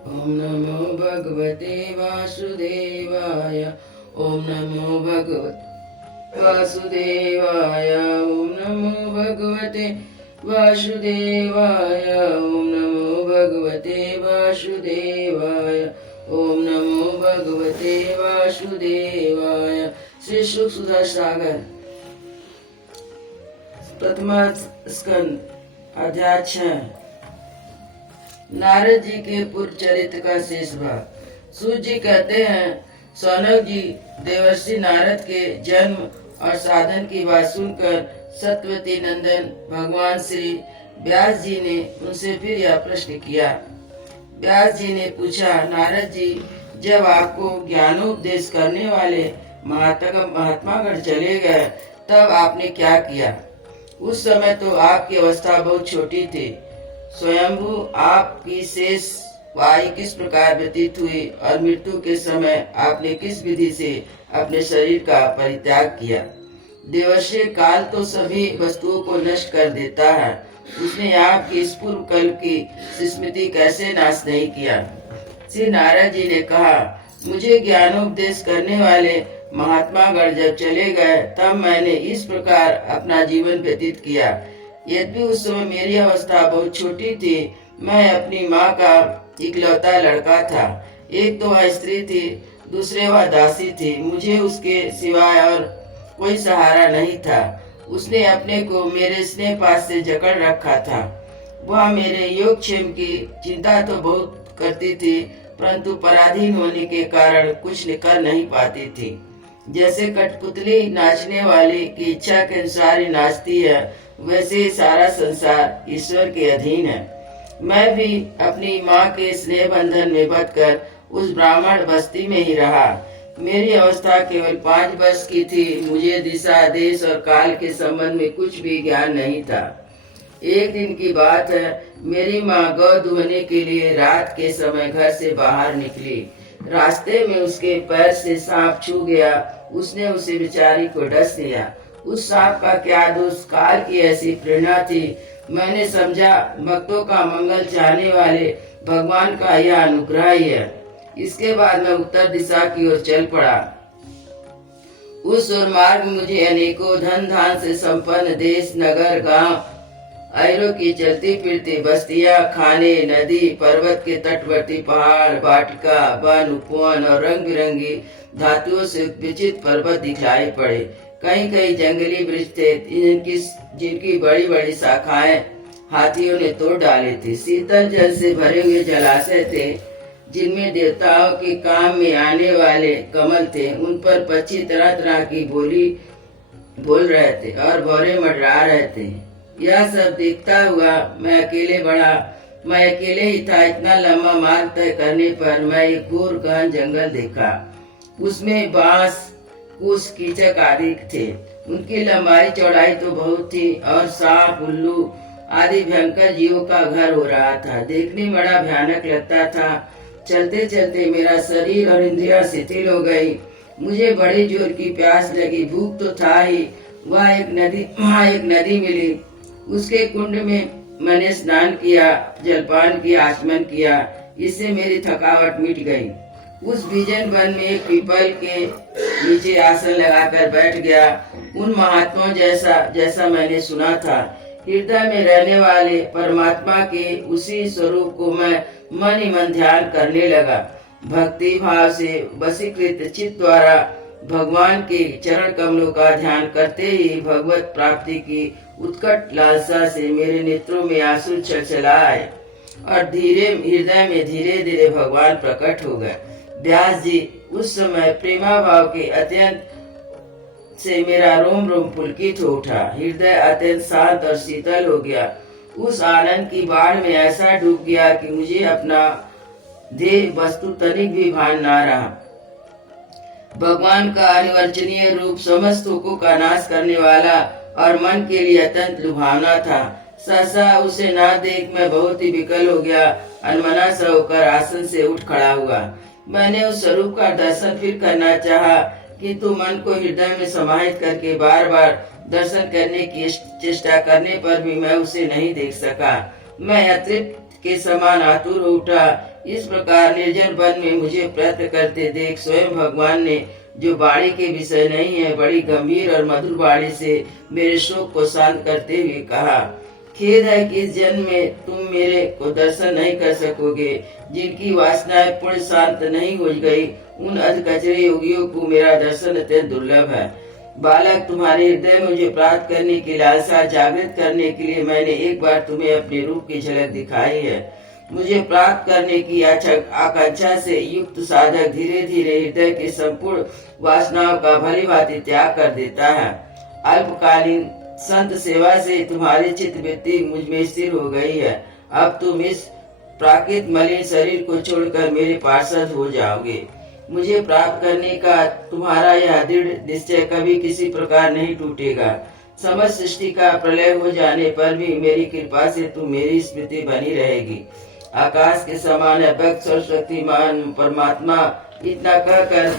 ओम नमो भगवते वासुदेवाय। ओम नमो भगवते वासुदेवाय। ओम नमो भगवते वासुदेवाय। ओम नमो भगवते वासुदेवाय। ओम नमो भगवते वासुदेवाय। श्री सुधा सागर प्रथम स्कंद अध्याय 6। नारद जी के पूर्व चरित्र का शेष भाग। सूत जी कहते हैं, सौनक जी देवर्षि नारद के जन्म और साधन की बात सुनकर सत्यवती नंदन भगवान श्री व्यास जी ने उनसे फिर यह प्रश्न किया। व्यास जी ने पूछा, नारद जी, जब आपको ज्ञानोपदेश करने वाले महात्मागण चले गए तब आपने क्या किया? उस समय तो आपकी अवस्था बहुत छोटी थी। स्वयंभू आपकी शेष आयु किस प्रकार व्यतीत हुई और मृत्यु के समय आपने किस विधि से अपने शरीर का परित्याग किया? देवर्षि काल तो सभी वस्तुओं को नष्ट कर देता है, उसने आपकी इस पूर्व कल्प की स्मृति कैसे नाश नहीं किया? श्री नारद जी ने कहा, मुझे ज्ञानोपदेश करने वाले महात्मागण जब चले गए तब मैंने इस प्रकार अपना जीवन व्यतीत किया। यद्यपि उस समय मेरी अवस्था बहुत छोटी थी, मैं अपनी माँ का इकलौता लड़का था। एक तो वह स्त्री थी, दूसरे वह दासी थी। मुझे उसके सिवाय और कोई सहारा नहीं था। उसने अपने को मेरे स्नेह पास से जकड़ रखा था। वह मेरे योगक्षेम की चिंता तो बहुत करती थी, परंतु पराधीन होने के कारण कुछ कर नहीं पाती थी। जैसे कठपुतली नाचने वाली की इच्छा के अनुसार ही नाचती है, वैसे सारा संसार ईश्वर के अधीन है। मैं भी अपनी माँ के स्नेह बंधन में बंधकर उस ब्राह्मण बस्ती में ही रहा। मेरी अवस्था केवल 5 वर्ष की थी। मुझे दिशा, देश और काल के संबंध में कुछ भी ज्ञान नहीं था। एक दिन की बात है, मेरी माँ गौ दुहने के लिए रात के समय घर से बाहर निकली। रास्ते में उसके पैर से सांप छू गया। उसने उसे बेचारी को डस लिया। उस सांप का क्या दोष? काल की ऐसी प्रेरणा थी। मैंने समझा भक्तों का मंगल चाहने वाले भगवान का यह अनुग्रह ही है। इसके बाद मैं उत्तर दिशा की ओर चल पड़ा। उस ओर मार्ग मुझे अनेकों धन धान से संपन्न देश, नगर, गांव, ऐरों की चलती फिरती बस्तियां, खाने, नदी, पर्वत के तटवर्ती पहाड़, वाटिका, वन, उपवन और रंग बिरंगी धातुओं से विचित्र पर्वत दिखलाई पड़े। कहीं कहीं जंगली वृक्ष थे जिनकी बड़ी बड़ी शाखाएं हाथियों ने तोड़ डाली थी। शीतल जल से भरे हुए जलाशय थे जिनमें देवताओं के काम में आने वाले कमल थे। उन पर पक्षी तरह तरह की बोली बोल रहे थे और भौरे मंडरा रहे थे। यह सब देखता हुआ मैं अकेले ही था। इतना लंबा मार्ग तय करने पर मैं एक घोर गहन जंगल देखा। उसमें बांस, कुश, कीचक आदि थे। उनकी लंबाई चौड़ाई तो बहुत थी और सांप, उल्लू आदि भयंकर जीवों का घर हो रहा था। देखने में बड़ा भयानक लगता था। चलते चलते मेरा शरीर और इंद्रियां शिथिल हो गई। मुझे बड़ी जोर की प्यास लगी। भूख तो था ही। वहाँ एक नदी मिली। उसके कुंड में मैंने स्नान किया, जलपान किया, आचमन किया। इससे मेरी थकावट मिट गई। उस विजन वन में एक पीपल के नीचे आसन लगाकर बैठ गया। उन महात्माओं जैसा मैंने सुना था। हृदय में रहने वाले परमात्मा के उसी स्वरूप को मैं मन ही मन ध्यान करने लगा। भक्ति भाव से वशीकृत चित्त द्वारा भगवान के चरण कमलों का ध्यान करते ही भगवत प्राप्ति की उत्कट लालसा से मेरे नेत्रों में आंसू छलछलाए और हृदय में धीरे धीरे भगवान प्रकट हो गए। व्यास जी, उस समय प्रेमा भाव के अत्यंत से मेरा रोम रोम पुलकित हो उठा। हृदय अत्यंत शांत और शीतल हो गया। उस आनंद की बाढ़ में ऐसा डूब गया कि मुझे अपना देह वस्तु तनिक भी भान ना रहा। भगवान का अनिवर्चनीय रूप समस्त हुक्कों का नाश करने वाला और मन के लिए अत्यंत लुभावना था। सहसा उसे ना देख मैं बहुत ही विकल हो गया। अनमना सा होकर आसन से उठ खड़ा हुआ। मैंने उस स्वरूप का दर्शन फिर करना चाहा, किंतु मन को हृदय में समाहित करके बार बार दर्शन करने की चेष्टा करने पर भी मैं उसे नहीं देख सका। मैं के समान आतुर हो उठा। इस प्रकार निर्जन वन में मुझे प्रयत्न करते देख स्वयं भगवान ने, जो वाणी के विषय नहीं है, बड़ी गंभीर और मधुर वाणी से मेरे शोक को शांत करते हुए कहा, खेद है कि इस जन्म में तुम मेरे को दर्शन नहीं कर सकोगे। जिनकी वासनाएं पूर्ण शांत नहीं हो गई, उन अधकचरे योगियों को मेरा दर्शन अत्यंत दुर्लभ है। बालक, तुम्हारे हृदय में मुझे प्राप्त करने की लालसा जागृत करने के लिए मैंने एक बार तुम्हें अपने रूप की झलक दिखाई है। मुझे प्राप्त करने की आकांक्षा से युक्त साधक धीरे धीरे हृदय की संपूर्ण वासनाओं का भली भांति त्याग कर देता है। अल्पकालीन संत सेवा से तुम्हारी चित्त वृत्ति मुझ में स्थिर हो गई है। अब तुम इस प्राकृत मलिन शरीर को छोड़कर मेरे पार्षद हो जाओगे। मुझे प्राप्त करने का तुम्हारा यह दृढ़ निश्चय कभी किसी प्रकार नहीं टूटेगा। समस्त सृष्टि का प्रलय हो जाने पर भी मेरी कृपा से तुम मेरी स्मृति बनी रहेगी। आकाश के समान अव्यक्त सर्वशक्तिमान परमात्मा इतना कहकर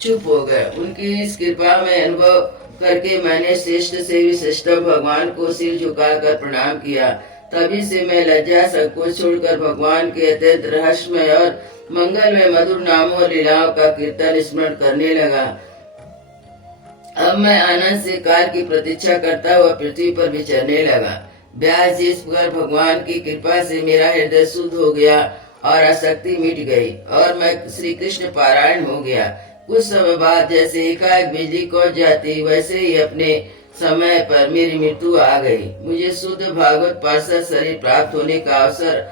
चुप हो गए। उनकी इस कृपा में अनुभव करके मैंने श्रेष्ठ से भी श्रेष्ठ भगवान को सिर झुकाकर प्रणाम किया। तभी से मैं लज्जा संकोच छोड़कर भगवान के अत्यंत रहस्यमय और मंगलमय मधुर नामों और लीलाओं का कीर्तन स्मरण करने लगा। अब मैं आनंद से काल की प्रतीक्षा करता हुआ पृथ्वी पर विचरने लगा। व्यास जी, इस प्रकार भगवान की कृपा से मेरा हृदय शुद्ध हो गया और आसक्ति मिट गई और मैं श्री कृष्ण पारायण हो गया। कुछ समय बाद जैसे एकाएक बिजली कौट जाती, वैसे ही अपने समय पर मेरी मृत्यु आ गई। मुझे शुद्ध भागवत पार्षद शरीर प्राप्त होने का अवसर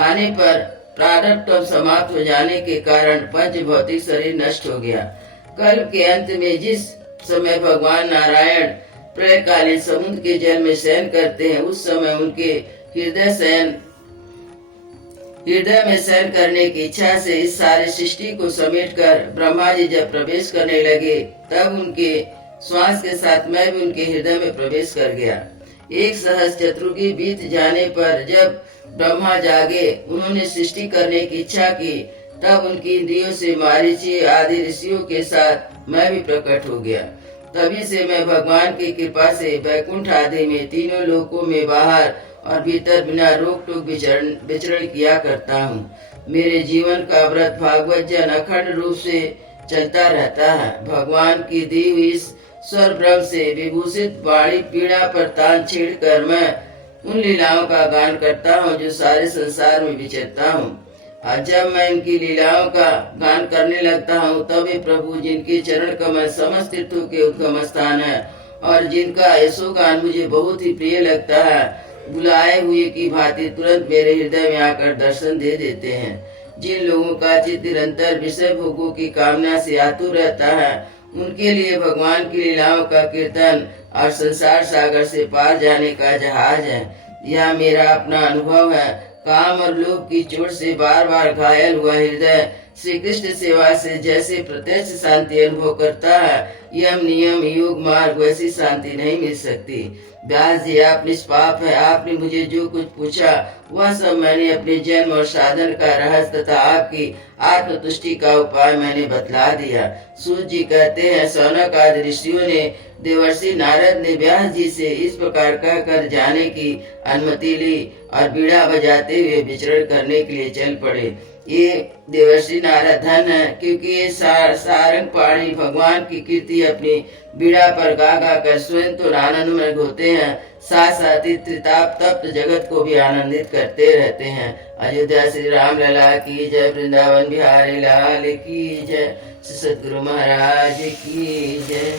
आने पर प्रारब्ध समाप्त हो जाने के कारण पंच भौतिक शरीर नष्ट हो गया। कल्प के अंत में जिस समय भगवान नारायण प्रलयकालीन समुद्र के जल में शयन करते हैं, उस समय उनके हृदय में शयन करने की इच्छा से इस सारी सृष्टि को समेटकर ब्रह्मा जी जब प्रवेश करने लगे, तब उनके श्वास के साथ मैं भी उनके हृदय में प्रवेश कर गया। 1 सहस्त्र चतुर्युगी बीत जाने पर जब ब्रह्मा जागे, उन्होंने सृष्टि करने की इच्छा की, तब उनकी इंद्रियों से मारीची आदि ऋषियों के साथ मैं भी प्रकट हो गया। तभी से मैं भगवान की कृपा से वैकुंठ आदि में तीनों लोकों में बाहर और भीतर बिना रोक टोक विचरण किया करता हूँ। मेरे जीवन का व्रत भागवत जन अखंड रूप से चलता रहता है। भगवान की दी हुई इस स्वर ब्रह्म से विभूषित वाणी पीड़ा पर तान छेड़कर मैं उन लीलाओं का गान करता हूँ जो सारे संसार में विचरता हूँ। और जब मैं इनकी लीलाओं का गान करने लगता हूँ, तब ये प्रभु जिनके चरण कमल समस्त तीर्थों के उद्गम स्थान है और जिनका यशो गान मुझे बहुत ही प्रिय लगता है, बुलाए हुए की भांति तुरंत मेरे हृदय में आकर दर्शन दे देते हैं। जिन लोगों का चित्त निरंतर विषय भोगों की कामना से आतुर रहता है, उनके लिए भगवान की लीलाओं का कीर्तन और संसार सागर से पार जाने का जहाज है। यह मेरा अपना अनुभव है। काम और लोभ की चोट से बार बार घायल हुआ हृदय श्री कृष्ण सेवा से जैसे प्रत्यक्ष शांति अनुभव करता है, यम नियम योग मार्ग वैसी शांति नहीं मिल सकती। व्यास जी, आप निष्पाप है। आपने मुझे जो कुछ पूछा वह सब मैंने अपने जन्म और साधन का रहस्य तथा आपकी आत्मतुष्टि का उपाय मैंने बतला दिया। सूत जी कहते हैं, सौनक आदि ऋषियों ने देवर्षि नारद ने व्यास जी से इस प्रकार कहकर जाने की अनुमति ली और बीड़ा बजाते हुए विचरण करने के लिए चल पड़े। ये देवर्षि नारद धन है, क्योंकि ये सारंग पाणी भगवान की कीर्ति अपनी बीड़ा पर गा गा कर स्वयं तो आनंदमय होते हैं, साथ साथ ही त्रिताप तप्त जगत को भी आनंदित करते रहते हैं। अयोध्या श्री राम लला की जय, वृंदावन बिहारी लाल की जय, सतगुरु महाराज की जय।